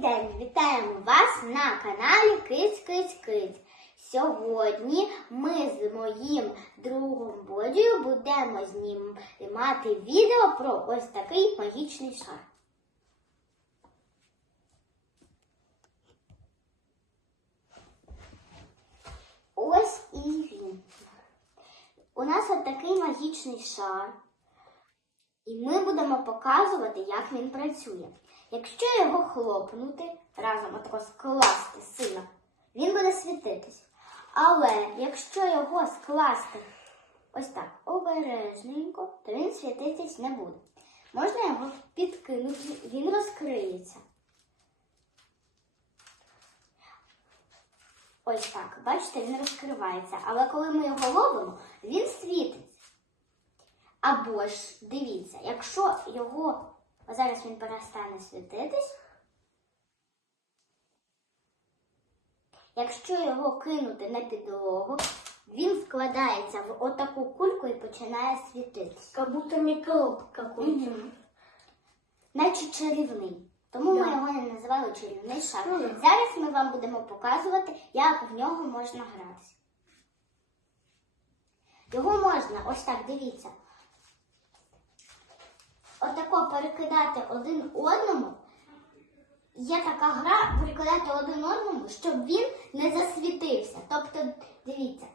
день! Вітаємо вас на каналі Киць Киць Киць. Сьогодні ми з моїм другом Бодію будемо знімати відео про ось такий магічний шар. Ось і він. У нас ось такий магічний шар. І ми будемо показувати, як він працює. Якщо його хлопнути, разом отако скласти сильно, він буде світитись. Але якщо його скласти ось так обережненько, то він світитись не буде. Можна його підкинути, він розкриється. Ось так, бачите, він розкривається. Але коли ми його ловимо, він світиться. Або ж дивіться, якщо його а зараз він перестане світитись, якщо його кинути на підлогу, він складається в отаку кульку і починає світитись. Как будто микроб какой-то. Мгм. Наче чарівний. Тому ми його не називали чарівний шар. Мгм. Зараз ми вам будемо показувати, як в нього можна гратися. Його можна, ось так, дивіться. Отако перекидати один одному. Є така гра перекидати один одному, щоб він не засвітився. Тобто, дивіться.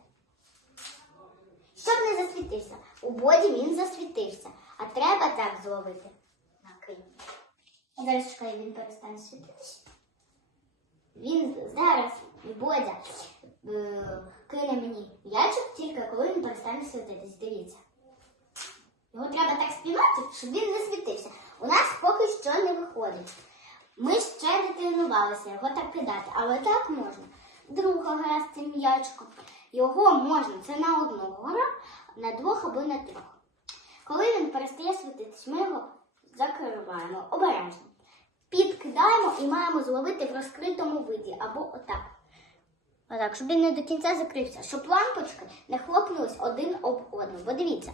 Щоб не засвітився. У боді він засвітився. А треба так зловити. Накинь. Зараз чекай, він перестане світитися. Він зараз, Бодя, е, кине мені м'ячик тільки коли він перестане світитись. Дивіться. Його треба так спіймати, щоб він не світився. У нас поки що не виходить. Ми ще не тренувалися його так кидати, але так можна. Друга гра з цим м'ячком. Його можна, це на одного на двох або на трьох. Коли він перестає світитись, ми його закриваємо обережно. Підкидаємо і маємо зловити в розкритому виді або отак. Отак, щоб він не до кінця закрився, щоб лампочки не хлопнулись один об одного. Бо дивіться,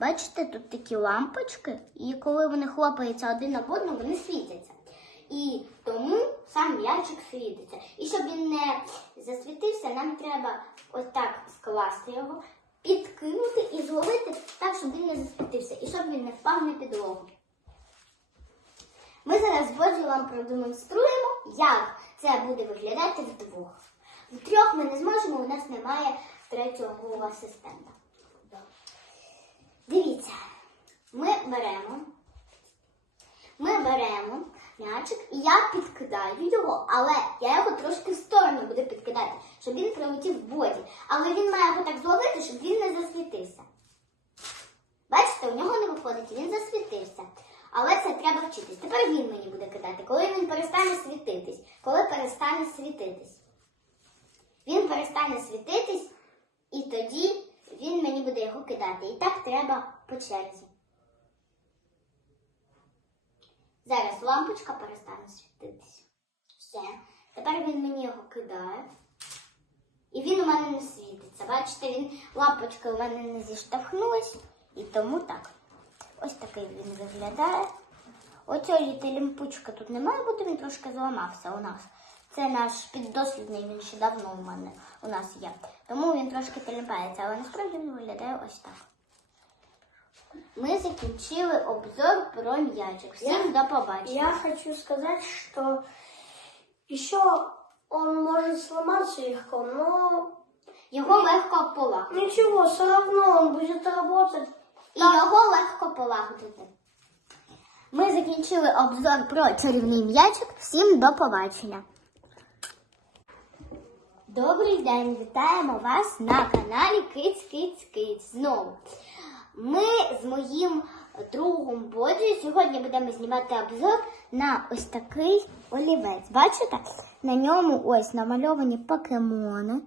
бачите, тут такі лампочки, і коли вони хлопаються один об одного, вони світяться. І тому сам м'ячик світиться. І щоб він не засвітився, нам треба ось так скласти його, підкинути і зловити так, щоб він не засвітився, і щоб він не впав на підлогу. Ми зараз з вам продемонструємо, як це буде виглядати вдвох. Втрьох ми не зможемо, у нас немає третього асистента. Дивіться, ми беремо, ми беремо м'ячик, і я підкидаю його, але я його трошки в сторону буду підкидати, щоб він прилетів в боді. Але він має його так зловити, щоб він не засвітився. Бачите, у нього не виходить, він засвітився. Але це треба вчитись. Тепер він мені буде кидати, коли він перестане світитись. Коли перестане світитись. Він перестане світитись, і тоді він мені буде його кидати. І так треба по черзі. Зараз лампочка перестане світитись. Все. Тепер він мені його кидає. І він у мене не світиться. Бачите, він лампочка у мене не зіштовхнулась. І тому так. Ось такий він виглядає. Оцієї лімпучка тут не має бути, він трошки зламався у нас. Це наш піддослідний, він ще давно у мене у нас є. Тому він трошки теліпається, але насправді він виглядає ось так. Ми закінчили обзор про м'ячик. Всім до побачення. Я хочу сказать, что еще он может сломаться легко, но Його легко полагодити. ничего, все равно он будет работать. І його легко полагодити. Ми закінчили обзор про чарівний м'ячик. Всім до побачення. Добрий день, вітаємо вас на каналі Киць Киць Киць. Знову. Ми з моїм другом Боджі сьогодні будемо знімати обзор на ось такий олівець. Бачите? На ньому ось намальовані покемони.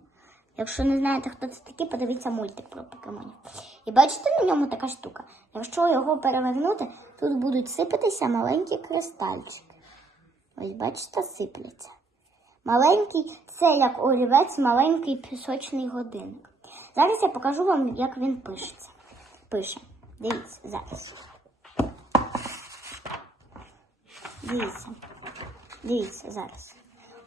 Якщо не знаєте, хто це такі, подивіться мультик про покемонів. І бачите на ньому така штука. Якщо його перевернути, тут будуть сипатися маленькі кристальчики. Ось, бачите, сипляться. Маленький, це як олівець, маленький пісочний годинник. Зараз я покажу вам, як він пишеться. Пише. Дивіться, зараз. Дивіться. Дивіться зараз.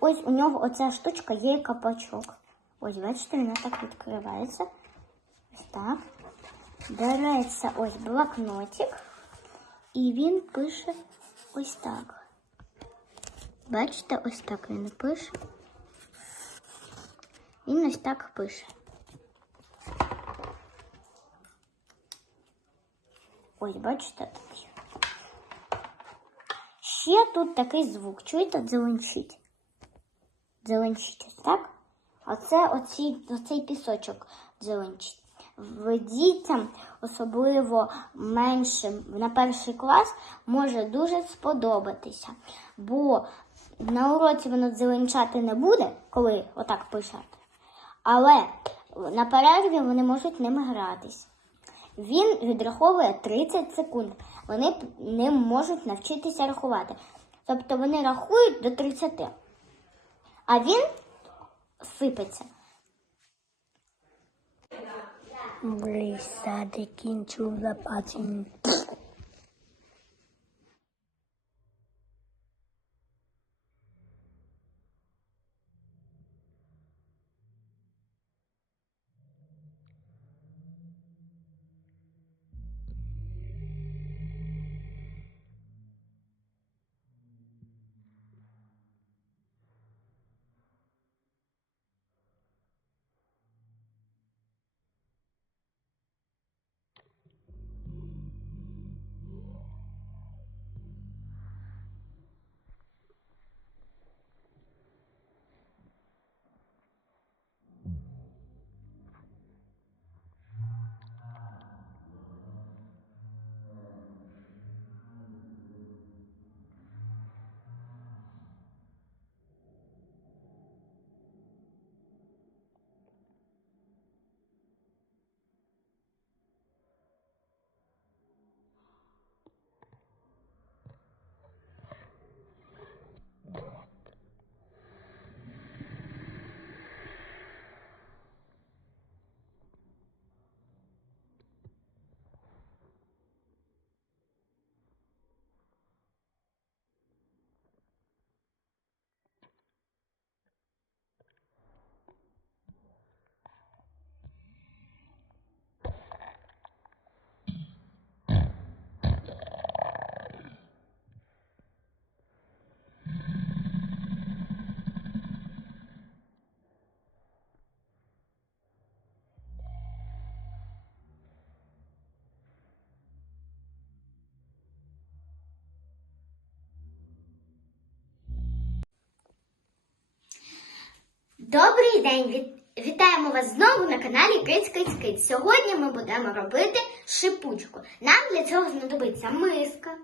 Ось у нього оця штучка є капачок. Ось, бачите, вона так відкривається. Ось так. Береться ось блокнотик. І він пише ось так. Бачите, ось так він пише. Він ось так пише. Ось, бачите, такий. Ще тут такий звук. Чуєте, дзеленчить? Дзеленчить ось так. Оце оці, оцей пісочок дзеленчить. В дітям, особливо меншим на перший клас, може дуже сподобатися. Бо на уроці воно дзеленчати не буде, коли отак пишете. Але на перерві вони можуть ними гратись. Він відраховує 30 секунд. Вони ним можуть навчитися рахувати. Тобто вони рахують до 30. А він сипеться. Садик into the Добрий день! Вітаємо вас знову на каналі Киць Киць. Сьогодні ми будемо робити шипучку. Нам для цього знадобиться миска,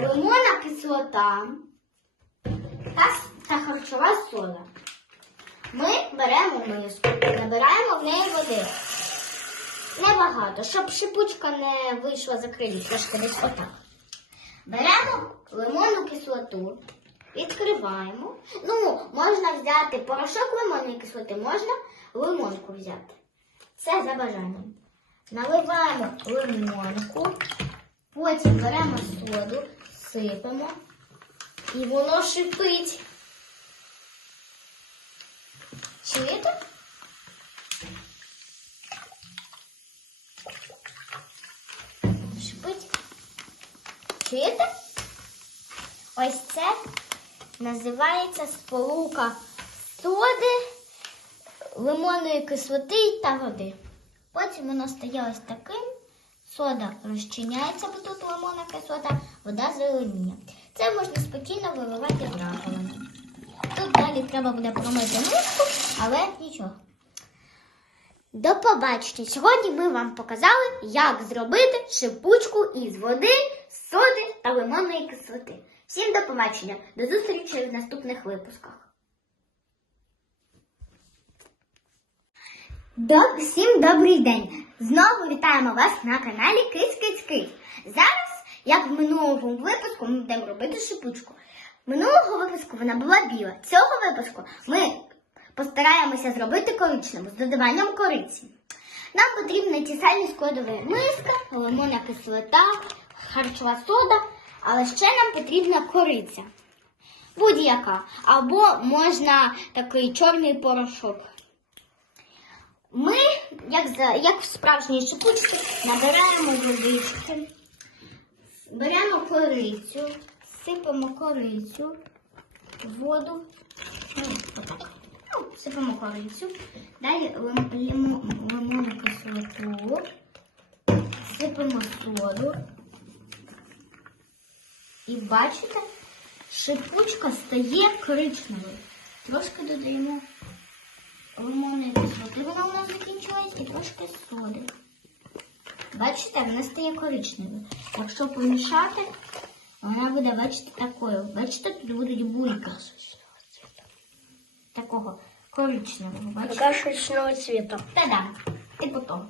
лимонна кислота та, харчова сода. Ми беремо миску, набираємо в неї води. Небагато, щоб шипучка не вийшла за крилі, трошки десь отак. Беремо лимонну кислоту, відкриваємо. Ну, можна взяти порошок лимонної кислоти, можна лимонку взяти. Це за бажанням. Наливаємо лимонку, потім беремо соду, сипемо, і воно шипить. Чуєте? Шипить. Чуєте? Ось це називається сполука соди, лимонної кислоти та води. Потім воно стає ось таким. Сода розчиняється, бо тут лимонна кислота, вода зеленіє. Це можна спокійно виливати в раковину. Тут далі треба буде промити миску, але нічого. До побачення! Сьогодні ми вам показали, як зробити шипучку із води, соди та лимонної кислоти. Всім до побачення! До зустрічі в наступних випусках. До... Всім добрий день! Знову вітаємо вас на каналі Киць Киць Киць. Зараз, як в минулому випуску, ми будемо робити шипучку. Минулого випуску вона була біла. Цього випуску ми постараємося зробити коричневу з додаванням кориці. Нам потрібні ті самі складові миска, лимонна кислота, харчова сода, але ще нам потрібна кориця. Будь-яка. Або можна такий чорний порошок. Ми, як, як в справжній шипучці, набираємо водички, беремо корицю, сипемо корицю, воду, ну. Сипемо корицю, далі лимонну кислоту, сипемо соду. І бачите, шипучка стає коричневою. Трошки додаємо лимонної кислоти, вона у нас закінчилась, і трошки соди. Бачите, вона стає коричневою. Якщо помішати, вона буде, бачите, такою. Бачите, тут будуть бульки. Такого коричневого, бачите? Кашечного цвета. Та-да, типу того.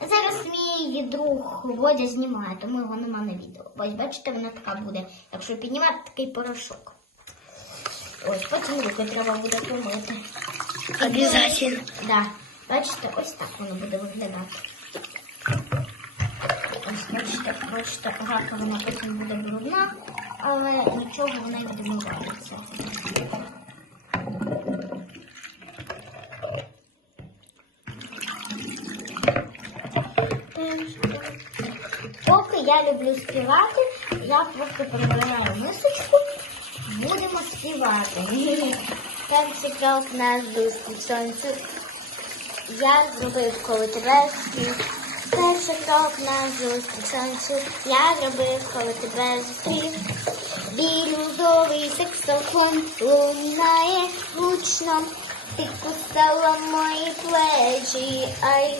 Зараз мій друг Водя знімає, тому його нема на відео. Ось бачите, вона така буде, якщо піднімати такий порошок. Ось, потім руки треба буде помити. Обязательно. Да. Бачите, ось так воно буде виглядати. Ось, бачите, бачите, раковина потім буде брудна, але нічого вона не відмивається. Поки я люблю співати, я просто перебираю мисочку, будемо співати. Перший крок на зустріч сонцю. Я зробив, коли тебе зустрів. Перший крок на зустріч сонцю. Я зробив, коли тебе зустрів. Бірюзовий саксофон лунає гучно. Ти кусала мої плечі, ай.